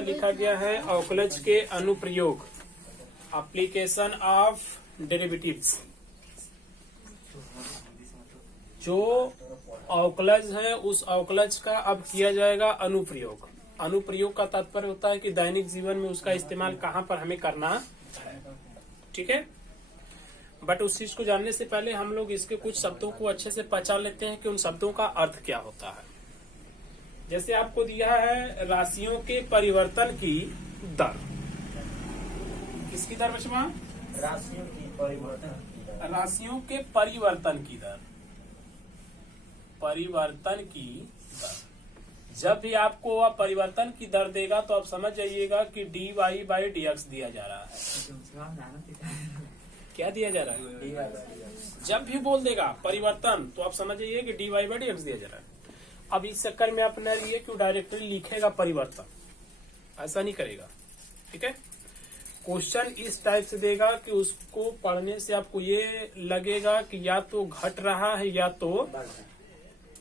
लिखा गया है अवकलज के अनुप्रयोग, एप्लीकेशन ऑफ डेरिवेटिव्स। जो अवकलज है उस अवकलज का अब किया जाएगा अनुप्रयोग। अनुप्रयोग का तात्पर्य होता है कि दैनिक जीवन में उसका इस्तेमाल कहाँ पर हमें करना है, ठीक है। बट उस चीज को जानने से पहले हम लोग इसके कुछ शब्दों को अच्छे से पहचान लेते हैं कि उन शब्दों का अर्थ क्या होता है। जैसे आपको दिया है राशियों के परिवर्तन की दर। किसकी दर बचवा? राशियों की परिवर्तन की दर। राशियों के परिवर्तन की दर। परिवर्तन की दर। जब भी आपको वह परिवर्तन की दर देगा तो आप समझ जाइएगा कि dy/dx दिया जा रहा है। क्या दिया जा रहा है? जब भी बोल देगा परिवर्तन तो आप समझ जाइए कि dy/dx दिया जा रहा है। अब इस चक्कर में आप न रहिए कि डायरेक्टली लिखेगा परिवर्तन, ऐसा नहीं करेगा, ठीक है। क्वेश्चन इस टाइप से देगा कि उसको पढ़ने से आपको ये लगेगा कि या तो घट रहा है या तो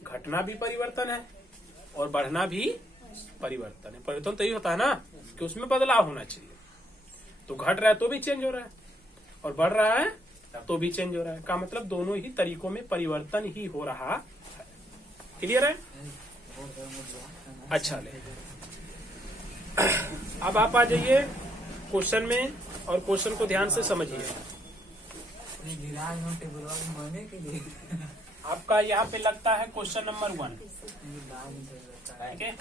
घटना भी परिवर्तन है और बढ़ना भी परिवर्तन है। परिवर्तन तो यही होता है ना कि उसमें बदलाव होना चाहिए। तो घट रहा है तो भी चेंज हो रहा है और बढ़ रहा है तो भी चेंज हो रहा है, का मतलब दोनों ही तरीकों में परिवर्तन ही हो रहा है। क्लियर है? अच्छा, ले अब आप आ जाइए क्वेश्चन में और क्वेश्चन को ध्यान से समझिए। आपका यहाँ पे लगता है क्वेश्चन नंबर 1, ठीक है।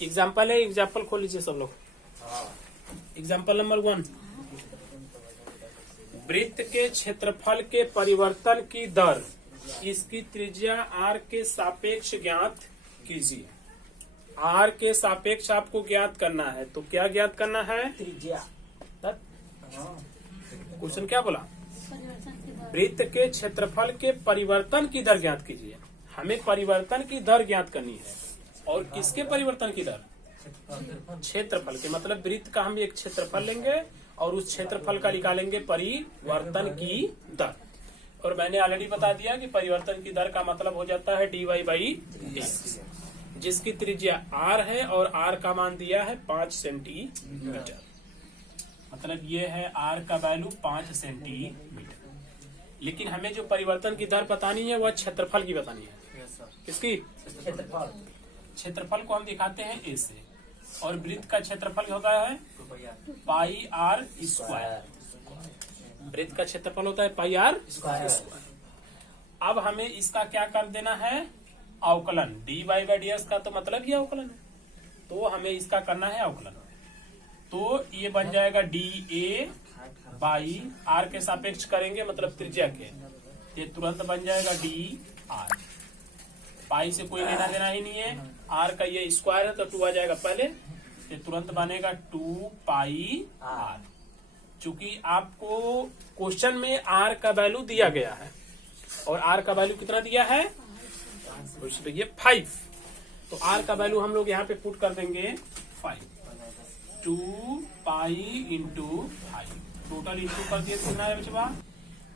एग्जाम्पल है, एग्जाम्पल खोल लीजिए सब लोग। एग्जाम्पल नंबर 1, वृत्त के क्षेत्रफल के परिवर्तन की दर इसकी त्रिज्या r के सापेक्ष ज्ञात कीजिए। r के सापेक्ष आपको ज्ञात करना है, तो क्या ज्ञात करना है? त्रिज्या। क्वेश्चन क्या बोला? वृत्त के क्षेत्रफल के परिवर्तन की दर ज्ञात कीजिए। हमें परिवर्तन की दर ज्ञात करनी है। और किसके परिवर्तन की दर? क्षेत्रफल के, मतलब वृत्त का हम एक क्षेत्रफल लेंगे और उस क्षेत्रफल का निकालेंगे परिवर्तन की दर। और मैंने ऑलरेडी बता दिया कि परिवर्तन की दर का मतलब हो जाता है dy/dx, जिसकी त्रिज्या r है और r का मान दिया है 5 सेंटीमीटर। मतलब ये है r का वैल्यू 5 सेंटीमीटर। लेकिन हमें जो परिवर्तन की दर बतानी है वह क्षेत्रफल की बतानी है। किसकी? क्षेत्रफल। क्षेत्रफल को हम दिखाते हैं a से, और वृत्त का क्षेत्रफल होता है पाई r स्क्वायर। वृत्त का क्षेत्रफल होता है पाई r स्क्वायर। अब हमें इसका क्या कर देना है? अवकलन। dy/dx का तो मतलब ही अवकलन है, तो हमें इसका करना है अवकलन। तो ये बन जाएगा dA/r के सापेक्ष करेंगे, मतलब त्रिज्या के, ये तुरंत बन जाएगा dr। पाई से कोई लेना देना ही नहीं है, r का ये स्क्वायर है तो 2 आ जाएगा पहले, ये तुरंत बनेगा 2πr। चूंकि आपको क्वेश्चन में r का वैल्यू दिया गया है और r का वैल्यू कितना दिया है? ये 5, तो r का वैल्यू हम लोग यहाँ पे पुट कर देंगे 5। 2π × 5 टोटल इंटू कर दिए, कितना है बचवा?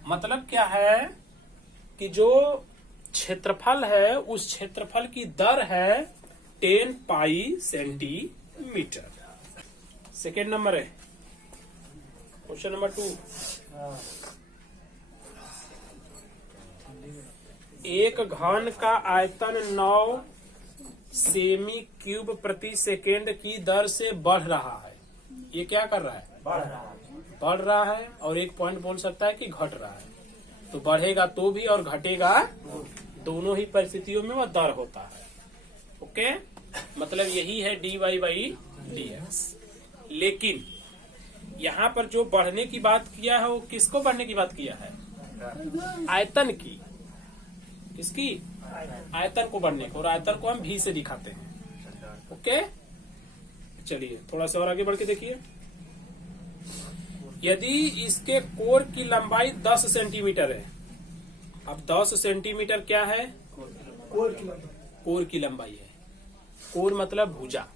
मतलब क्या है कि जो क्षेत्रफल है उस क्षेत्रफल की दर है 10π सेंटीमीटर। सेकेंड नंबर है क्वेश्चन नंबर 2, एक घन का आयतन 9 सेमी क्यूब प्रति सेकेंड की दर से बढ़ रहा है। ये क्या कर रहा है? बढ़ रहा है। और एक पॉइंट बोल सकता है कि घट रहा है। तो बढ़ेगा तो भी और घटेगा, दोनों ही परिस्थितियों में वह दर होता है। ओके, मतलब यही है dy/dx। लेकिन यहाँ पर जो बढ़ने की बात किया है वो किसको बढ़ने की बात किया है? आयतन की। किसकी? आयतन को बढ़ने को, और आयतन को हम v से दिखाते हैं। ओके, चलिए थोड़ा सा और आगे बढ़ के देखिए। यदि इसके कोर की लंबाई 10 सेंटीमीटर है, अब 10 सेंटीमीटर क्या है? कोर की लंबाई है। कोर मतलब भुजा,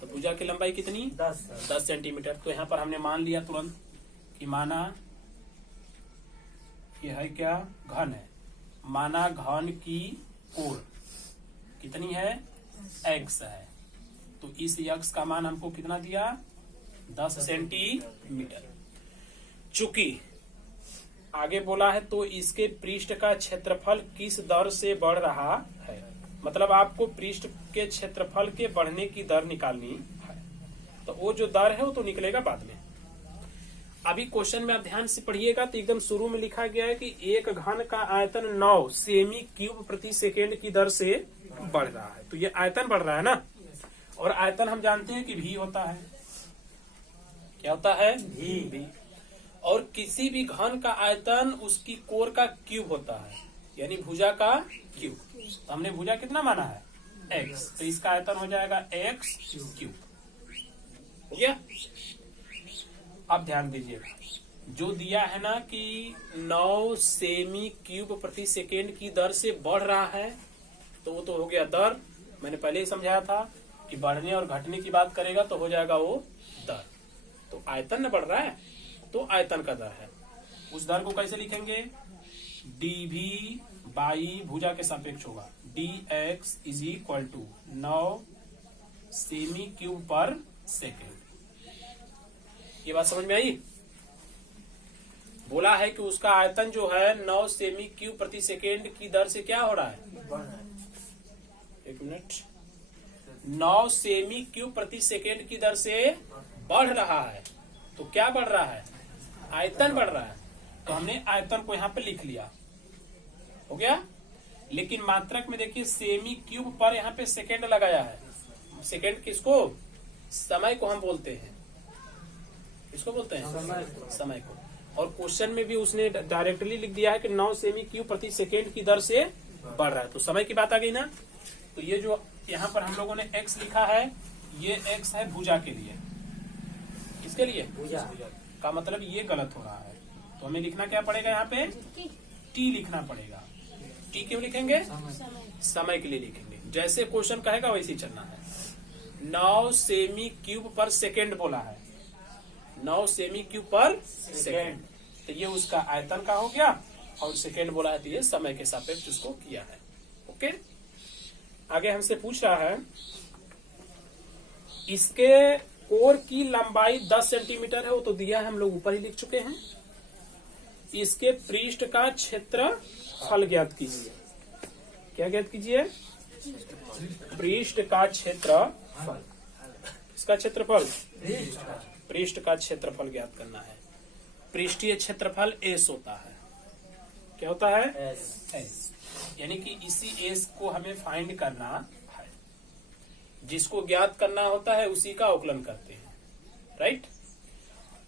तो भुजा की लंबाई कितनी? 10 सेंटीमीटर। तो यहाँ पर हमने मान लिया तुरंत कि माना ये है क्या? घन है। माना घन की कोर कितनी है? x है। तो इस यक्स का मान हमको कितना दिया 10 सेंटीमीटर। चूंकि आगे बोला है तो इसके पृष्ठ का क्षेत्रफल किस दर से बढ़ रहा है, मतलब आपको पृष्ठ के क्षेत्रफल के बढ़ने की दर निकालनी है। तो वो जो दर है वो तो निकलेगा बाद में। अभी क्वेश्चन में आप ध्यान से पढ़िएगा तो एकदम शुरू में लिखा गया है कि एक घन का आयतन 9 सेमी क्यूब प्रति सेकेंड की दर से बढ़ रहा है। तो ये आयतन बढ़ रहा है ना, और आयतन हम जानते हैं कि भी होता है, क्या होता है भी। और किसी भी घन का आयतन उसकी कोर का क्यूब होता है, यानी भुजा का क्यूब। तो हमने भुजा कितना माना है x, तो इसका आयतन हो जाएगा x क्यूब। हो गया। अब ध्यान दीजिएगा, जो दिया है ना कि 9 सेमी क्यूब प्रति सेकेंड की दर से बढ़ रहा है, तो वो तो हो गया दर। मैंने पहले ही समझाया था कि बढ़ने और घटने की बात करेगा तो हो जाएगा वो दर। तो आयतन न बढ़ रहा है तो आयतन का दर है। उस दर को कैसे लिखेंगे, dv बाई भुजा के सापेक्ष होगा, dx इज इक्वल टू 9 सेमी क्यूब पर सेकेंड। ये बात समझ में आई। बोला है कि उसका आयतन जो है 9 सेमी क्यूब प्रति सेकेंड की दर से क्या हो रहा है, एक मिनट, 9 सेमी क्यूब प्रति सेकेंड की दर से बढ़ रहा है। तो क्या बढ़ रहा है, आयतन बढ़ रहा है। तो हमने आयतन को यहाँ पे लिख लिया, हो गया। लेकिन मात्रक में देखिए सेमी क्यूब पर यहाँ पे सेकेंड लगाया है। सेकेंड किसको, समय को हम बोलते हैं, किसको बोलते हैं, समय को। और क्वेश्चन में भी उसने डायरेक्टली लिख दिया है कि 9 सेमी क्यूब प्रति सेकेंड की दर से बढ़ रहा है। तो समय की बात आ गई ना। तो ये जो यहाँ पर हम लोगों ने x लिखा है, ये x है भुजा के लिए। किसके लिए, भुजा का मतलब ये गलत हो रहा है। तो हमें लिखना क्या पड़ेगा, यहाँ पे t लिखना पड़ेगा। t क्यों लिखेंगे, समय के लिए लिखेंगे। जैसे क्वेश्चन कहेगा वैसे ही चलना है। 9 सेमी क्यूब पर सेकेंड बोला है, 9 सेमी क्यूब पर सेकेंड, तो ये उसका आयतन का हो गया। और सेकेंड बोला है तो ये समय के सापेक्ष उसको किया है। ओके। आगे हमसे पूछ रहा है, इसके कोर की लंबाई 10 सेंटीमीटर है, वो तो दिया है, हम लोग ऊपर ही लिख चुके हैं। इसके पृष्ठ का क्षेत्रफल ज्ञात कीजिए। क्या ज्ञात कीजिए, पृष्ठ का क्षेत्रफल। इसका क्षेत्रफल, पृष्ठ का क्षेत्रफल ज्ञात करना है। पृष्ठीय क्षेत्रफल S होता है। क्या होता है, S। यानी कि इसी S को हमें फाइंड करना है। जिसको ज्ञात करना होता है उसी का अवकलन करते हैं, राइट।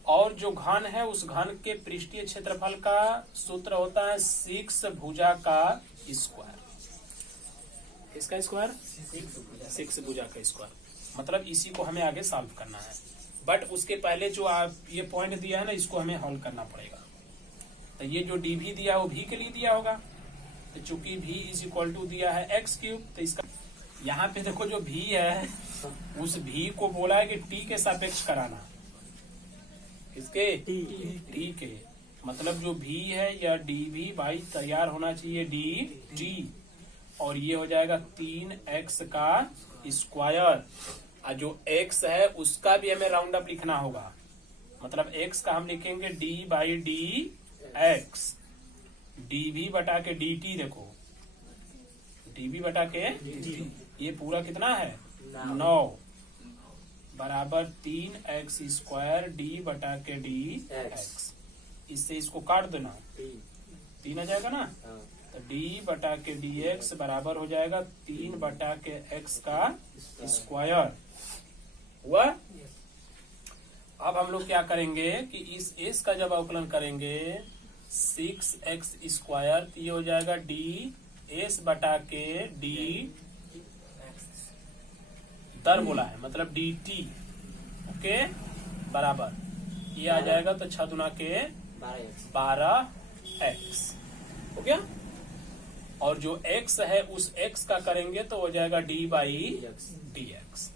और जो घन है उस घन के पृष्ठीय क्षेत्रफल का सूत्र होता है 6 भुजा का स्क्वायर। किसका स्क्वायर, 6 भुजा का स्क्वायर। मतलब इसी को हमें आगे सॉल्व करना है। बट उसके पहले जो आप ये पॉइंट दिया है ना, इसको हमें हल करना पड़ेगा। तो ये जो dv दिया है वो v के लिए दिया होगा। तो चूंकि v इज इक्वल टू दिया है x क्यूब, तो इसका यहाँ पे देखो जो v है उस v को बोला है कि t के सापेक्ष कराना। किसके, t के। मतलब जो v है या dv बाई तैयार होना चाहिए dt, और ये हो जाएगा 3x का स्क्वायर। और जो x है उसका भी हमें राउंड अप लिखना होगा। मतलब x का हम लिखेंगे d by d x, dv बटा के dt। देखो dv बटा के ये पूरा कितना है 9 बराबर 3x स्क्वायर d बटा के डी एक्स। इससे इसको काट देना, 3 आ जाएगा ना। तो d बटा के डी एक्स बराबर हो जाएगा 3 बटा के x का स्क्वायर हुआ। अब हम लोग क्या करेंगे कि इस s का जब अवकलन करेंगे 6x स्क्वायर, तो ये हो जाएगा डी s बटा के डी दर बोला है, मतलब dt। ओके, बराबर ये आ जाएगा तो 6 दुना के 12x हो गया। और जो x है उस x का करेंगे तो हो जाएगा d बाई डी एक्स।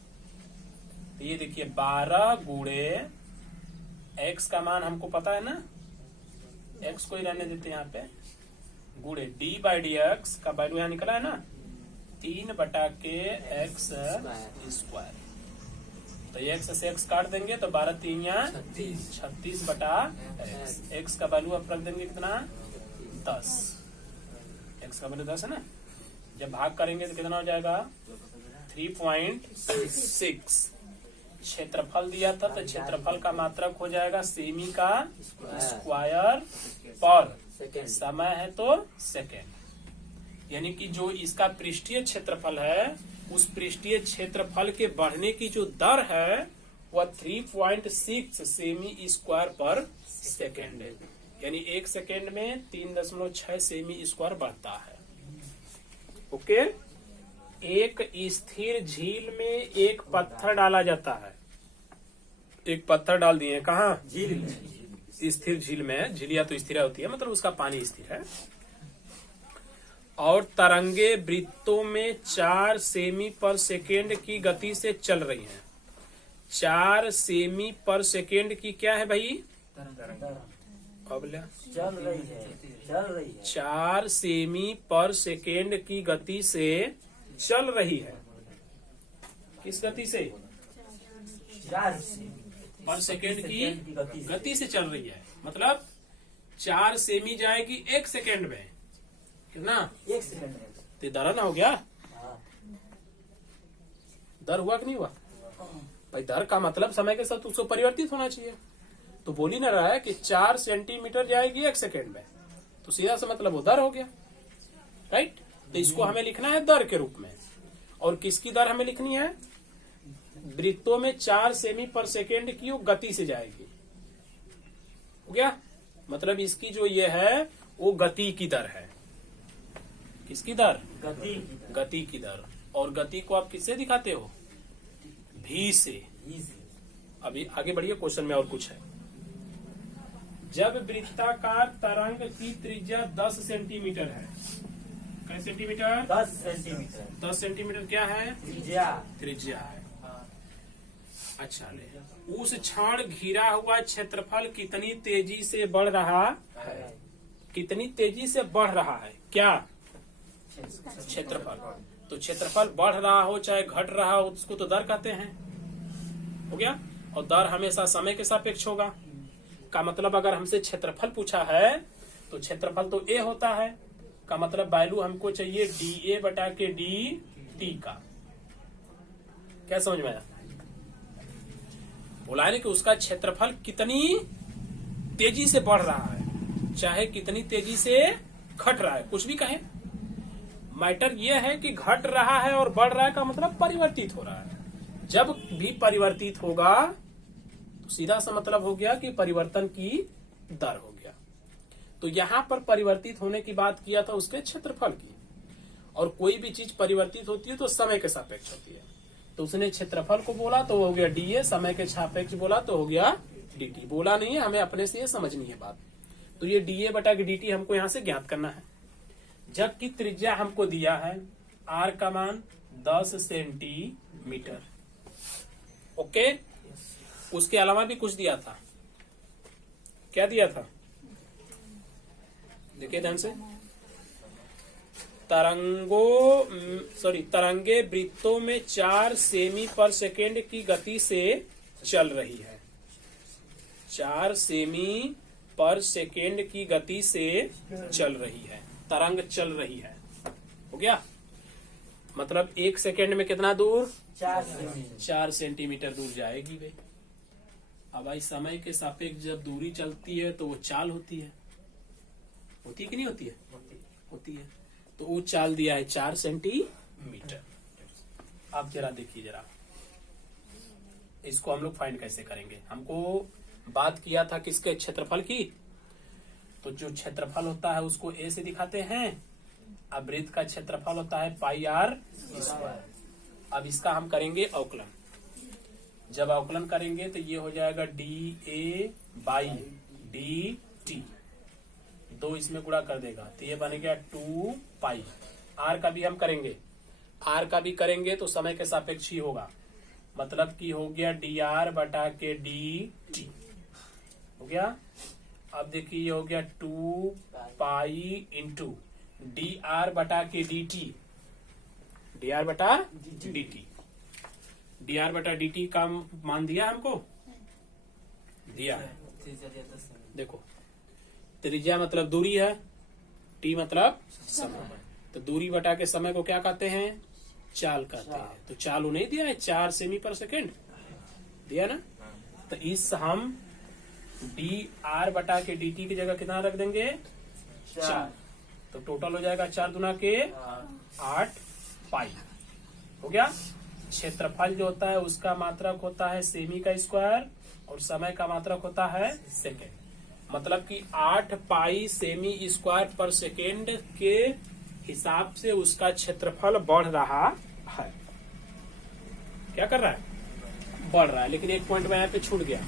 तो ये देखिए 12 गुणे x का मान हमको पता है ना, x को ही रहने देते हैं यहाँ पे, गुणे d बाई डी एक्स का वैल्यू यहाँ निकला है ना 3 बटा के x स्क्वायर। तो एक्स से एक्स काट देंगे तो 12 3 36 बटा एक्स का वैल्यू आप रख देंगे कितना 10। एक्स का वैल्यू 10 है ना। जब भाग करेंगे तो कितना हो जाएगा 3.6। क्षेत्रफल दिया था तो क्षेत्रफल का मात्रक हो जाएगा सेमी का स्क्वायर पर समय है तो सेकेंड। यानी कि जो इसका पृष्ठीय क्षेत्रफल है उस पृष्ठीय क्षेत्रफल के बढ़ने की जो दर है वह 3.6 सेमी स्क्वायर पर सेकेंड है। यानी 1 सेकेंड में 3.6 सेमी स्क्वायर बढ़ता है। ओके। एक स्थिर झील में एक पत्थर डाला जाता है। एक पत्थर डाल दिए कहाँ झील में। स्थिर झील में। झीलिया तो स्थिर होती है मतलब उसका पानी स्थिर है। और तरंगे वृत्तों में 4 सेमी पर सेकेंड की गति से चल रही हैं। 4 सेमी पर सेकेंड की क्या है भाई अब चल रही है 4 सेमी पर सेकेंड की गति से चल रही है। किस गति से 4 पर सेकेंड की गति से चल रही है। मतलब 4 सेमी जाएगी 1 सेकेंड में। कितना 1 सेकंड में। तो दर ना हो गया। हाँ। दर हुआ कि नहीं हुआ भाई। दर का मतलब समय के साथ उसको परिवर्तित होना चाहिए। तो बोल ही ना रहा है कि 4 सेंटीमीटर जाएगी 1 सेकेंड में तो सीधा सा मतलब वो दर हो गया। राइट। तो इसको हमें लिखना है दर के रूप में। और किसकी दर हमें लिखनी है वृत्तों में 4 सेमी पर सेकेंड की वो गति से जाएगी। हो गया। मतलब इसकी जो ये है वो गति की दर है। किसकी दर गति की दर। और गति को आप किससे दिखाते हो भी से। अभी आगे बढ़िए क्वेश्चन में और कुछ है। जब वृत्ताकार तरंग की त्रिज्या 10 सेंटीमीटर है। कितने सेंटीमीटर 10 सेंटीमीटर। 10 सेंटीमीटर क्या है त्रिज्या है। अच्छा ले उस क्षण घिरा हुआ क्षेत्रफल कितनी तेजी से बढ़ रहा है। कितनी तेजी से बढ़ रहा है क्या क्षेत्रफल। तो क्षेत्रफल बढ़ रहा हो चाहे घट रहा हो उसको तो दर कहते हैं। हो गया। और दर हमेशा समय के सापेक्ष होगा। का मतलब अगर हमसे क्षेत्रफल पूछा है तो क्षेत्रफल तो ए होता है। का मतलब वैल्यू हमको चाहिए dA बटा के dt का। क्या समझ में आया। बोला है कि उसका क्षेत्रफल कितनी तेजी से बढ़ रहा है चाहे कितनी तेजी से घट रहा है कुछ भी कहें। मैटर यह है कि घट रहा है और बढ़ रहा है का मतलब परिवर्तित हो रहा है। जब भी परिवर्तित होगा तो सीधा सा मतलब हो गया कि परिवर्तन की दर हो गया। तो यहां पर परिवर्तित होने की बात किया था उसके क्षेत्रफल की। और कोई भी चीज परिवर्तित होती है तो समय के सापेक्ष होती है। तो उसने क्षेत्रफल को बोला तो हो गया dA। समय के सापेक्ष बोला तो हो गया dt। बोला नहीं है हमें अपने से ये समझनी है बात। तो ये dA बटा के dt हमको यहाँ से ज्ञात करना है। जबकि त्रिज्या हमको दिया है r का मान 10 सेंटीमीटर। ओके। उसके अलावा भी कुछ दिया था। क्या दिया था देखिए ध्यान से। तरंगे वृत्तों में 4 सेमी पर सेकेंड की गति से चल रही है। 4 सेमी पर सेकेंड की गति से चल रही है। तरंग चल रही है। हो गया। मतलब 1 सेकेंड में कितना दूर 4 सेंटीमीटर दूर जाएगी भाई। अब भाई समय के सापेक्ष जब दूरी चलती है तो वो चाल होती है। होती है कि नहीं होती है होती है। तो वो चाल दिया है 4 सेंटीमीटर। आप जरा देखिए जरा इसको हम लोग फाइंड कैसे करेंगे। हमको बात किया था किसके क्षेत्रफल की। तो जो क्षेत्रफल होता है उसको a से दिखाते हैं। अब वृत्त का क्षेत्रफल होता है पाई आर स्क्वायर। अब इसका हम करेंगे अवकलन। जब अवकलन करेंगे तो ये हो जाएगा dA बाई dt। 2 इसमें गुणा कर देगा तो ये बन गया 2 पाई। r का भी हम करेंगे। r का भी करेंगे तो समय के सापेक्ष ही होगा। मतलब कि हो गया dr बटा के dt। हो गया। अब देखिए ये हो गया 2 पाई इंटू dr बटा के dt। dr बटा dt। dr बटा dt का मान दिया हमको, दिया है। देखो त्रिज्या मतलब दूरी है, t मतलब समय, तो दूरी बटा के समय को क्या कहते हैं, चाल कहते हैं। तो चाल नहीं दिया है 4 सेमी पर सेकेंड, दिया ना। तो इस हम dr बटा के dt की जगह कितना रख देंगे, 4। तो टोटल हो जाएगा 4 दूना के 8 पाई, हो गया। क्षेत्रफल जो होता है उसका मात्रक होता है सेमी का स्क्वायर और समय का मात्रक होता है सेकेंड। मतलब कि 8 पाई सेमी स्क्वायर पर सेकेंड के हिसाब से उसका क्षेत्रफल बढ़ रहा है। क्या कर रहा है, बढ़ रहा है। लेकिन एक पॉइंट में यहाँ पे छूट गया,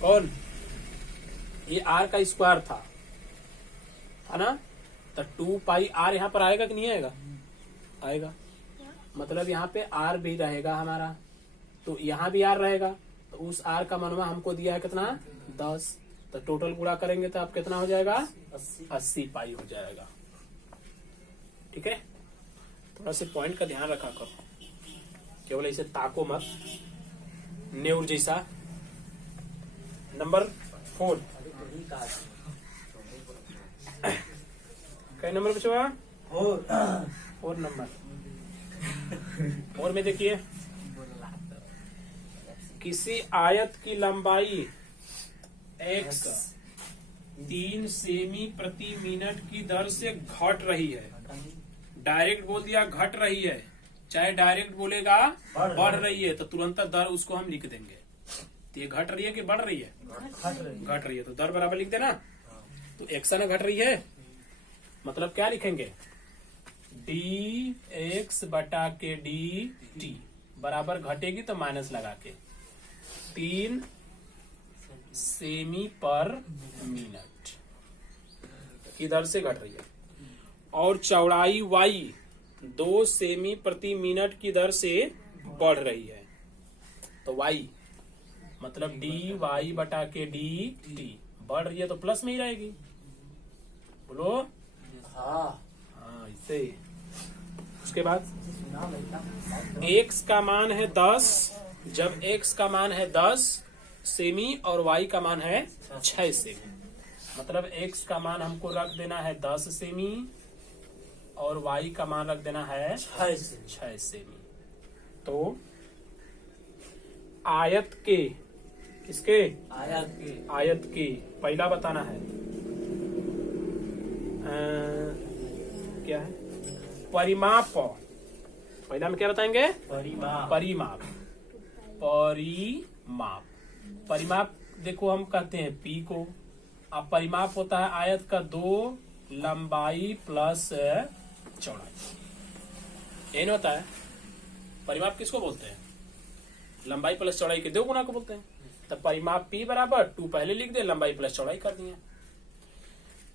कौन, ये r का स्क्वायर था, है ना। तो 2 पाई r यहाँ पर आएगा कि नहीं आएगा, आएगा। मतलब यहाँ पे r भी रहेगा हमारा, तो यहाँ भी r रहेगा। तो उस r का मनवा हमको दिया है कितना, 10। तो टोटल गुणा करेंगे तो आप कितना हो जाएगा, 80 पाई हो जाएगा। ठीक है, थोड़ा से पॉइंट का ध्यान रखा करो, केवल इसे ताको मत, न्यूर जैसा। नंबर 4, कई नंबर बचवा, 4 नंबर। 4 में देखिए, किसी आयत की लंबाई x 3 सेमी प्रति मिनट की दर से घट रही है। डायरेक्ट बोल दिया घट रही है, चाहे डायरेक्ट बोलेगा बढ़ रही है, तो तुरंत दर उसको हम लिख देंगे। तो ये घट रही है कि बढ़ रही है, घट रही है, तो दर बराबर लिख देना। तो एक्शन घट रही है, मतलब क्या लिखेंगे, dx बटा के dt बराबर घटेगी तो माइनस लगा के 3 सेमी पर मिनट की दर से घट रही है। और चौड़ाई y 2 सेमी प्रति मिनट की दर से बढ़ रही है। तो y मतलब dy बटा के dt बढ़ रही है तो प्लस में ही रहेगी, बोलो हाँ, इससे। उसके बाद x का मान है 10, जब x का मान है 10 सेमी और y का मान है 6 सेमी, मतलब x का मान हमको रख देना है 10 सेमी और y का मान रख देना है 6 सेमी। तो आयत के, किसके, आयत के पहला बताना है, क्या है, परिमाप। पहला में क्या बताएंगे, परिमाप। परिमाप देखो हम कहते हैं P को, अब परिमाप होता है आयत का 2 लंबाई प्लस चौड़ाई, यही नहीं होता है। परिमाप किसको बोलते हैं, लंबाई प्लस चौड़ाई के 2 गुना को बोलते हैं। तो परिमाप P बराबर 2 पहले लिख दे, लंबाई प्लस चौड़ाई कर दिए।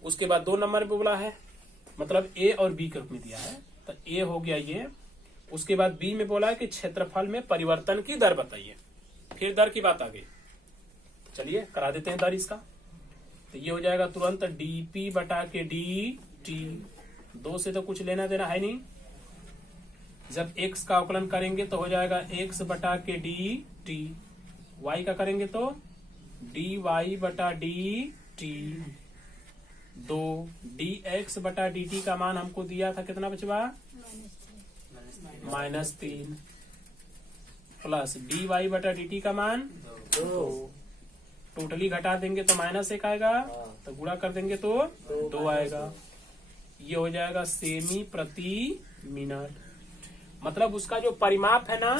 उसके बाद 2 नंबर पे बोला है, मतलब A और B के रूप में दिया है, तो A हो गया ये। उसके बाद B में बोला है कि क्षेत्रफल में परिवर्तन की दर बताइए, फिर दर की बात आ गई। चलिए करा देते हैं दर इसका। तो ये हो जाएगा तुरंत dp बटा के dt, 2 से तो कुछ लेना देना है नहीं। जब x का अवकलन करेंगे तो हो जाएगा x बटा के dt, y का करेंगे तो dy बटा dt, 2 dx बटा dt का मान हमको दिया था कितना बचवा, -3, प्लस dy बटा dt का मान 2, टोटली घटा देंगे तो -1 आएगा, तो गुणा कर देंगे तो 2 आएगा। ये हो जाएगा सेमी प्रति मिनट। मतलब उसका जो परिमाप है ना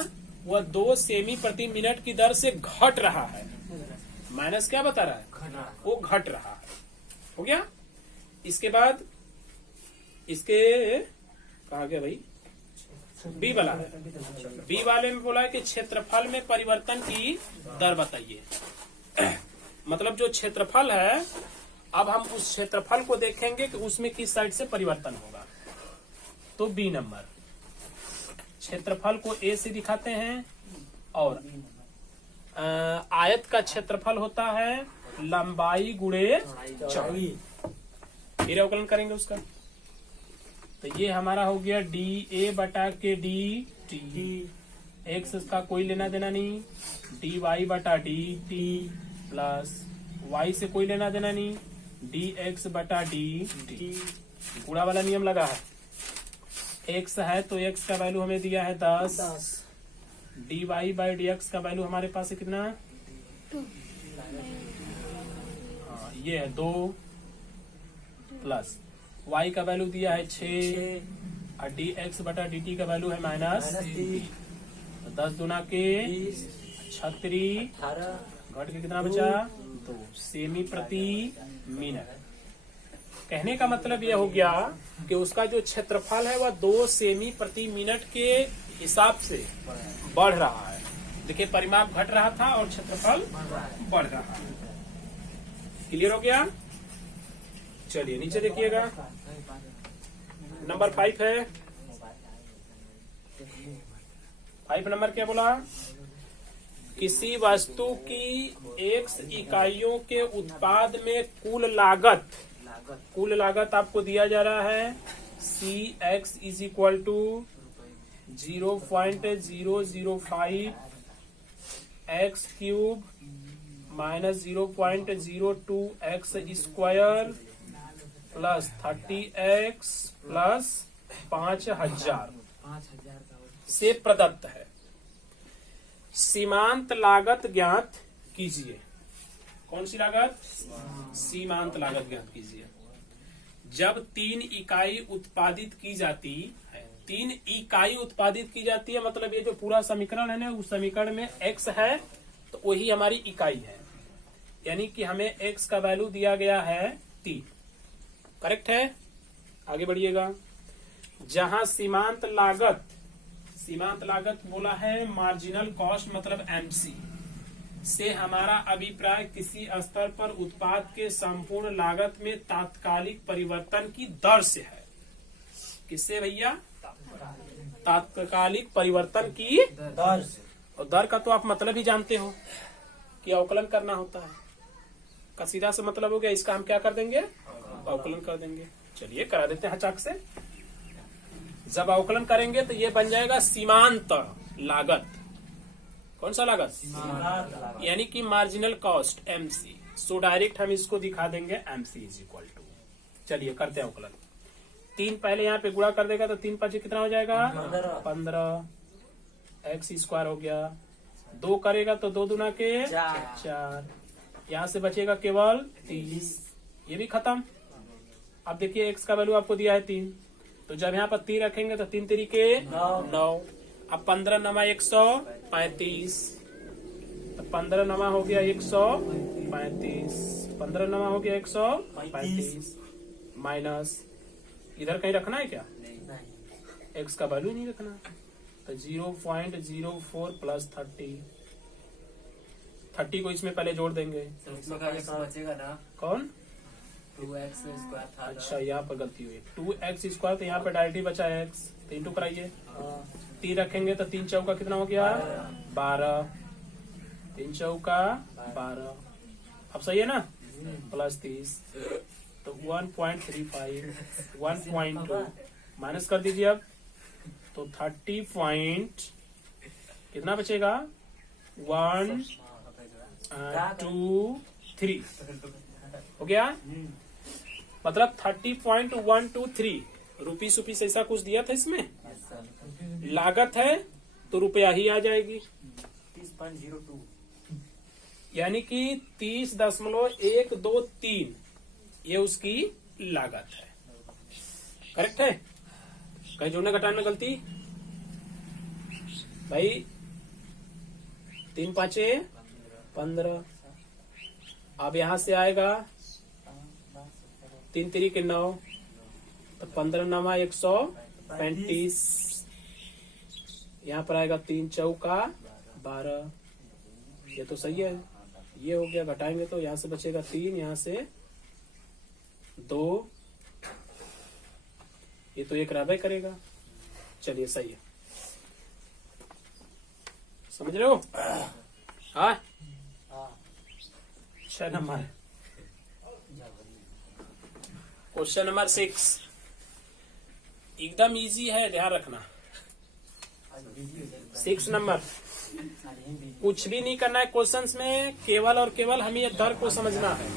वह 2 सेमी प्रति मिनट की दर से घट रहा है। माइनस क्या बता रहा है, वो घट रहा है। हो गया। इसके बाद इसके कहा गया भाई, बी वाला है। बी वाले में बोला है कि क्षेत्रफल में परिवर्तन की दर बताइए। मतलब जो क्षेत्रफल है, अब हम उस क्षेत्रफल को देखेंगे कि उसमें किस साइड से परिवर्तन होगा। तो बी नंबर, क्षेत्रफल को ए से दिखाते हैं और आयत का क्षेत्रफल होता है लंबाई गुणे चौड़ाई। फिर अवकलन करेंगे उसका। तो ये हमारा हो गया डी ए बटा के डी टी, एक्स का कोई लेना देना नहीं, डी वाई बटा डी टी प्लस वाई से कोई लेना देना नहीं, डी एक्स बटा डी टी। गुणा वाला नियम लगा है, एक्स है तो एक्स का वैल्यू हमें दिया है 10, d y by d x का वैल्यू हमारे पास है कितना, हाँ ये है 2 प्लस वाई का वैल्यू दिया है 6 और डी एक्स बटा डी टी का वैल्यू है -3। तो 10 दूना के 36, 18 घट के कितना बचा 2 सेमी प्रति मिनट। कहने का मतलब यह हो गया कि उसका जो क्षेत्रफल है वह 2 सेमी प्रति मिनट के हिसाब से बढ़ रहा है। देखिए परिमाप घट रहा था और क्षेत्रफल बढ़ रहा है। क्लियर हो गया? चलिए नीचे देखिएगा, नंबर 5 है। 5 नंबर क्या बोला? किसी वस्तु की x इकाइयों के उत्पाद में कुल लागत आपको दिया जा रहा है CX is equal to 0.005 x cube minus 0.02 x square plus 30x plus 5000 से प्रदत्त है। सीमांत लागत ज्ञात कीजिए। कौन सी लागत? सीमांत लागत ज्ञात कीजिए। जब 3 इकाई उत्पादित की जाती है, 3 इकाई उत्पादित की जाती है मतलब ये जो पूरा समीकरण है ना, उस समीकरण में x है तो वही हमारी इकाई है, यानी कि हमें x का वैल्यू दिया गया है 3। करेक्ट है? आगे बढ़िएगा। जहां सीमांत लागत बोला है मार्जिनल कॉस्ट मतलब MC से हमारा अभिप्राय किसी स्तर पर उत्पाद के संपूर्ण लागत में तात्कालिक परिवर्तन की दर से है। किससे भैया? तात्कालिक परिवर्तन की दर से। और दर का तो आप मतलब ही जानते हो कि अवकलन करना होता है। का सीधा से मतलब हो गया, इसका हम क्या कर देंगे? अवकलन कर देंगे। चलिए करा देते हैं चाक से। जब अवकलन करेंगे तो ये बन जाएगा सीमांत लागत। कौन सा लागत? यानी कि marginal cost MC। So direct हम इसको दिखा देंगे MC इज इक्वल टू, चलिए करते हैं अवकलन। 3 पहले यहाँ पे गुणा कर देगा तो 3 5 कितना हो जाएगा? 15 x स्क्वायर हो गया। 2 करेगा तो 2 दूना के 4, यहाँ से बचेगा केवल 30, ये भी खत्म। अब देखिए x का वैल्यू आपको दिया है 3, तो जब यहाँ पर 3 रखेंगे तो 3 तरीके 9। अब 15 नमा 135, तो 15 नमा हो गया 135, 15 नमा हो गया 135 माइनस, इधर कहीं रखना है क्या? x का वैल्यू नहीं रखना, तो 0.04 प्लस 30 को इसमें पहले जोड़ देंगे। बचेगा ना? कौन? 2x स्क्वायर था। अच्छा यहाँ पर गलती हुई, 2x स्क्वायर, तो यहाँ पे डायरेक्ट ही बचा है x, तो इंटू कराइए। 3 रखेंगे तो 3 चौका कितना हो गया? 12, 3 चौका 12। अब सही है ना? प्लस 30, तो 1.35, 1.2 माइनस कर दीजिए। अब तो 30 कितना बचेगा? 1 2 3 हो गया। मतलब 30.123 रुपीस सुपीस ऐसा कुछ दिया था इसमें। लागत है तो रुपया ही आ जाएगी, 30.02, यानी कि 30.123 ये उसकी लागत है। करेक्ट है? कहीं जोड़ने घटाने में गलती भाई? 3 5 15, अब यहां से आएगा 3 3 के 9, तो 15 नमा 135, यहाँ पर आएगा 3 चौका 12, ये तो सही है। ये हो गया, घटाएंगे तो यहाँ से बचेगा 3, यहाँ से 2, ये तो 1 राधा करेगा। चलिए सही है, समझ रहे हो? हाँ 6 नंबर। क्वेश्चन नंबर 6 एकदम इजी है, ध्यान रखना। 6 नंबर। कुछ भी नहीं करना है क्वेश्चंस में, केवल और केवल हमें ये दर को समझना है।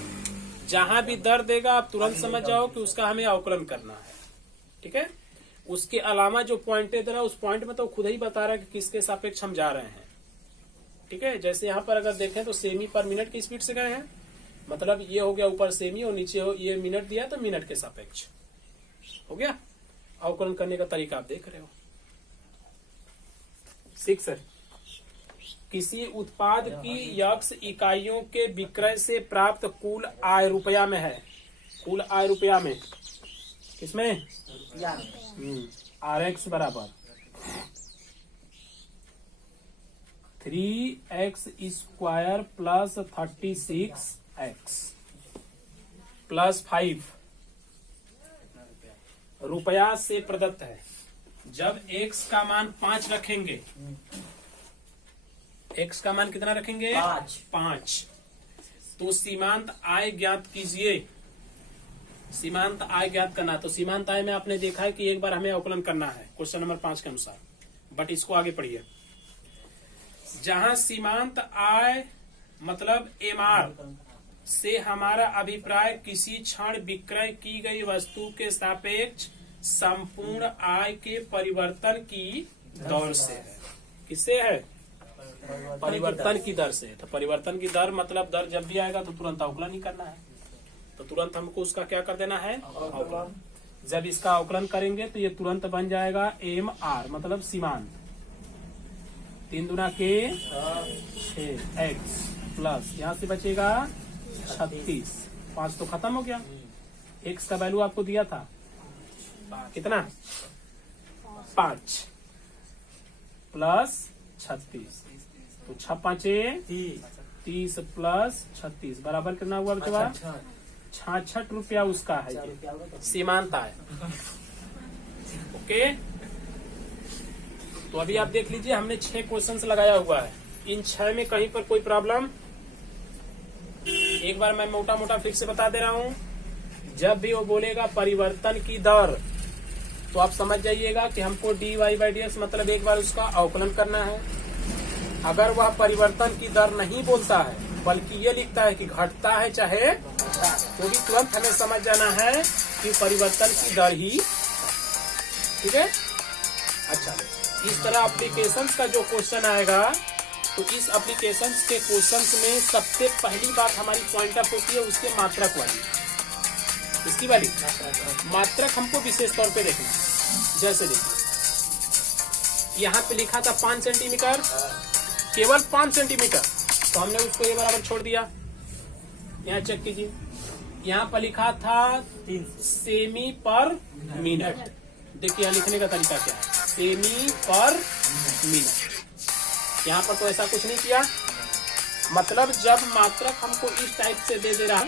जहां भी दर देगा आप तुरंत समझ जाओ कि उसका हमें अवकलन करना है। ठीक है, उसके अलावा जो पॉइंट दे रहा है उस पॉइंट में तो खुद ही बता रहा है कि किसके सापेक्ष हम जा रहे हैं। ठीक है, जैसे यहाँ पर अगर देखें तो सेमी पर मिनट की स्पीड से गए हैं, मतलब ये हो गया ऊपर सेमी और नीचे ये मिनट दिया तो मिनट के सापेक्ष हो गया। अवकलन करने का तरीका आप देख रहे हो। 6 किसी उत्पाद की x इकाइयों के विक्रय से प्राप्त कुल आय रुपया में है। कुल आय रुपया में किसमें? RX बराबर 3x square plus 36x plus 5 रुपया से प्रदत्त है। जब x का मान 5 रखेंगे, x का मान कितना रखेंगे? 5। तो सीमांत आय ज्ञात कीजिए। सीमांत आय ज्ञात करना, तो सीमांत आय में आपने देखा है कि एक बार हमें अवकलन करना है क्वेश्चन नंबर 5 के अनुसार, बट इसको आगे पढ़िए। जहां सीमांत आय मतलब MR से हमारा अभिप्राय किसी क्षण विक्रय की गई वस्तु के सापेक्ष संपूर्ण आय के परिवर्तन की दर से है। किससे है? परिवर्तन की दर से। तो परिवर्तन की दर मतलब दर जब भी आएगा तो तुरंत अवकलन ही करना है, तो तुरंत हमको उसका क्या कर देना है? अवकलन। जब इसका अवकलन करेंगे तो ये तुरंत बन जाएगा MR मतलब सीमांत। 3 दूना के 6x प्लस यहाँ से बचेगा 36। 5 तो खत्म हो गया। x का वैल्यू आपको दिया था कितना? 5 प्लस 36, तो 6 5 30 प्लस 36 बराबर कितना हुआ बच्चा? 66 रुपया उसका है। ये सीमांत आय। ओके, तो अभी आप देख लीजिए हमने 6 क्वेश्चंस लगाया हुआ है। इन 6 में कहीं पर कोई प्रॉब्लम? एक बार मैं मोटा मोटा फिर से बता दे रहा हूँ। जब भी वो बोलेगा परिवर्तन की दर तो आप समझ जाइएगा कि हमको dy/dx मतलब एक बार उसका अवकलन करना है। अगर वह परिवर्तन की दर नहीं बोलता है बल्कि ये लिखता है कि घटता है चाहे तो भी तुरंत हमें समझ जाना है कि परिवर्तन की दर ही। ठीक है, अच्छा, इस तरह एप्लीकेशंस का जो क्वेश्चन आएगा तो इस एप्लीकेशंस के क्वेश्चंस में सबसे पहली बात हमारी पॉइंट ऑफ होती है उसके मात्रक वाली। इसकी वाली मात्रक हमको विशेष तौर पे देखना। जैसे देखिए यहाँ पे लिखा था 5 सेंटीमीटर, केवल 5 सेंटीमीटर, तो हमने उसको ये बराबर छोड़ दिया। यहाँ चेक कीजिए, यहाँ पर लिखा था 3 सेमी पर मिनट। देखिए यहाँ लिखने का तरीका क्या है, सेमी पर मिनट। यहाँ पर तो ऐसा कुछ नहीं किया, मतलब जब मात्रक हमको इस टाइप से दे रहा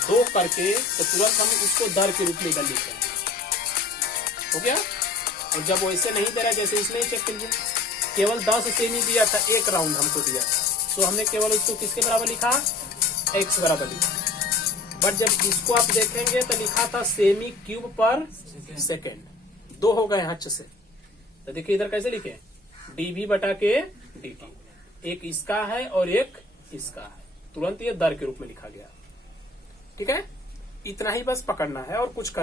2 करके तो तुरंत हम उसको दर के रूप में इधर लिख रहे हैं। हो गया। और जब वैसे नहीं दे रहा, जैसे इसमें चेक कीजिए, केवल 10 सेमी दिया था, 1 राउंड हमको दिया, तो हमने केवल उसको किसके बराबर लिखा? x बराबर लिखा। बट जब इसको आप देखेंगे तो लिखा था सेमी क्यूब पर सेकेंड। 2 हो गए हच से, तो देखिए इधर कैसे लिखे? dv बटा के dt। एक इसका है और एक इसका है, तुरंत ये दर के रूप में लिखा गया। ठीक है, इतना ही बस पकड़ना है और कुछ करना